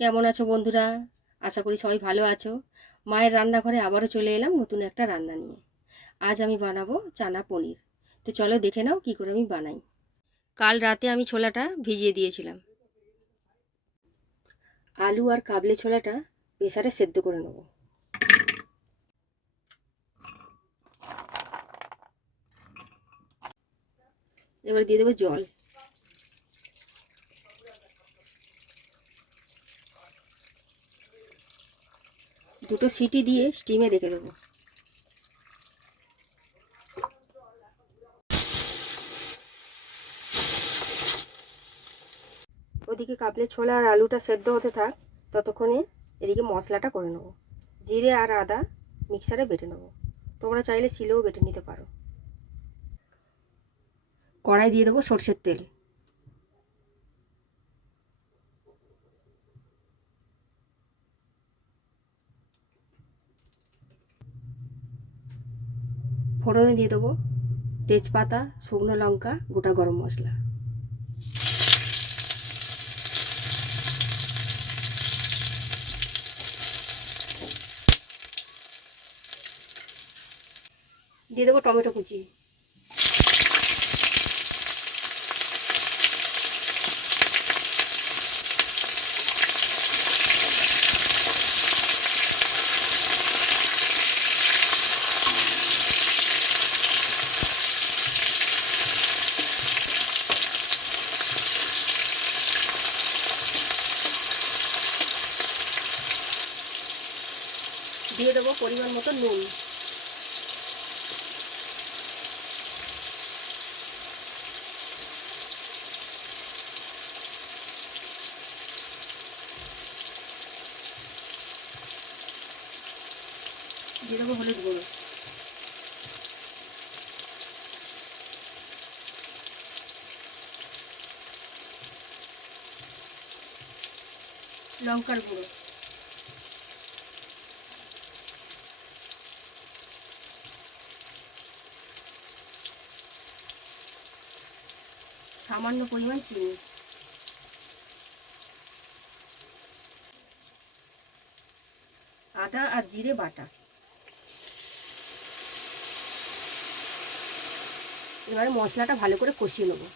কেমন আছো বন্ধুরা? আশা করি সবাই ভালো আছো। মায়ের রান্নাঘরে আবারও চলে এলাম নতুন একটা রান্না নিয়ে। আজ আমি বানাবো চানা পনির। তো চলো দেখে নাও কি করে আমি বানাই। কাল রাতে আমি ছোলাটা ভিজিয়ে দিয়েছিলাম। আলু আর কাবলি ছোলাটা প্রেসারে সেদ্ধ করে নেব। এবার দিয়ে দেবো জল। দুটো সিটি দিয়ে স্টিমে রেখে দেবো। ওদিকে কাবলি ছোলা আর আলুটা সেদ্ধ হতে থাক, ততক্ষণে এদিকে মশলাটা করে নেব। জিরে আর আদা মিক্সারে বেটে নেব। তোমরা চাইলে শিলেও বেটে নিতে পারো। কড়াই দিয়ে দেবো সরষের তেল। ফোড়নে দিয়ে দেবো তেজপাতা, শুকনো লঙ্কা, গোটা গরম মশলা। দিয়ে দেবো টমেটো কুচি। দিয়ে দেবো পরিমাণ মতো নুন। দিয়ে দেবো হলুদ গুঁড়ো। লঙ্কার গুঁড়ো। সামান্য পরিমাণ চিনি। আদা আর জিরে বাটা। এবারে মশলাটা ভালো করে কষিয়ে নেবো।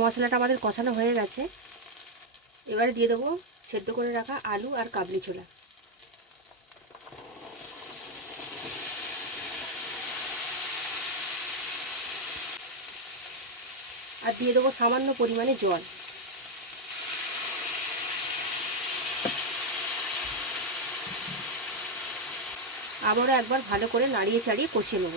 মশলাটা আমাদের কষানো হয়ে গেছে। এবারে দিয়ে দেবো সেদ্ধ করে রাখা আলু আর কাবলি ছোলা। আর দিয়ে দেবো সামান্য পরিমাণে জল। আবারও একবার ভালো করে নাড়িয়ে চাড়িয়ে কষিয়ে নেব।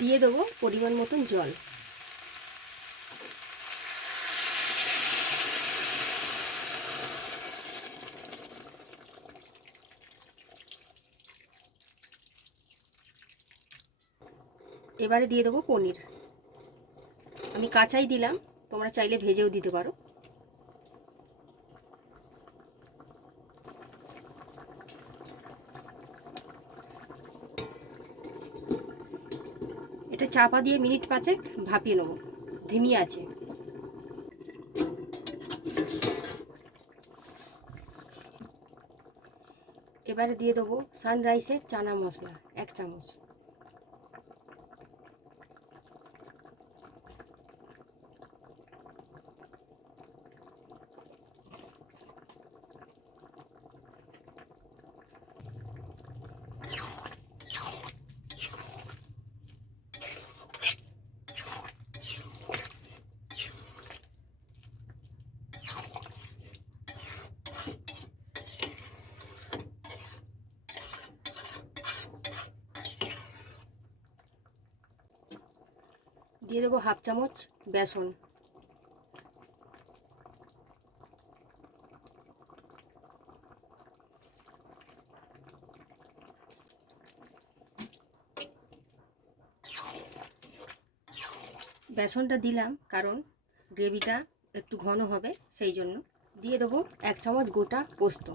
দিয়ে দেবো পরিমাণ মতন জল। এবারে দিয়ে দেবো পনির। আমি কাঁচাই দিলাম, তোমরা চাইলে ভেজেও দিতে পারো। এটা চাপা দিয়ে মিনিট 5 ভাপিয়ে নেব ধিমি আছে। এবারে দিয়ে দেবো সানরাইসের চানা মশলা 1 চামচ। দিয়ে দেবো 1/2 চামচ বেসন। বেসনটা দিলাম কারণ গ্রেভিটা একটু ঘন হবে, সেই জন্য। দিয়ে দেবো 1 চামচ গোটা পোস্ত।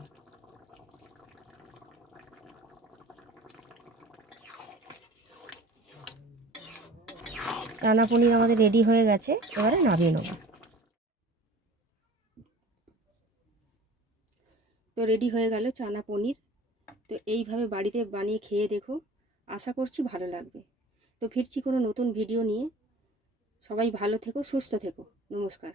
চানা পনির আমাদের রেডি হয়ে গেছে, এবারে নামিয়ে নেব। তো রেডি হয়ে গেল চানা পনির। তো এইভাবে বাড়িতে বানিয়ে খেয়ে দেখো, আশা করছি ভালো লাগবে। তো ফিরছি কোনো নতুন ভিডিও নিয়ে। সবাই ভালো থেকো, সুস্থ থেকো। নমস্কার।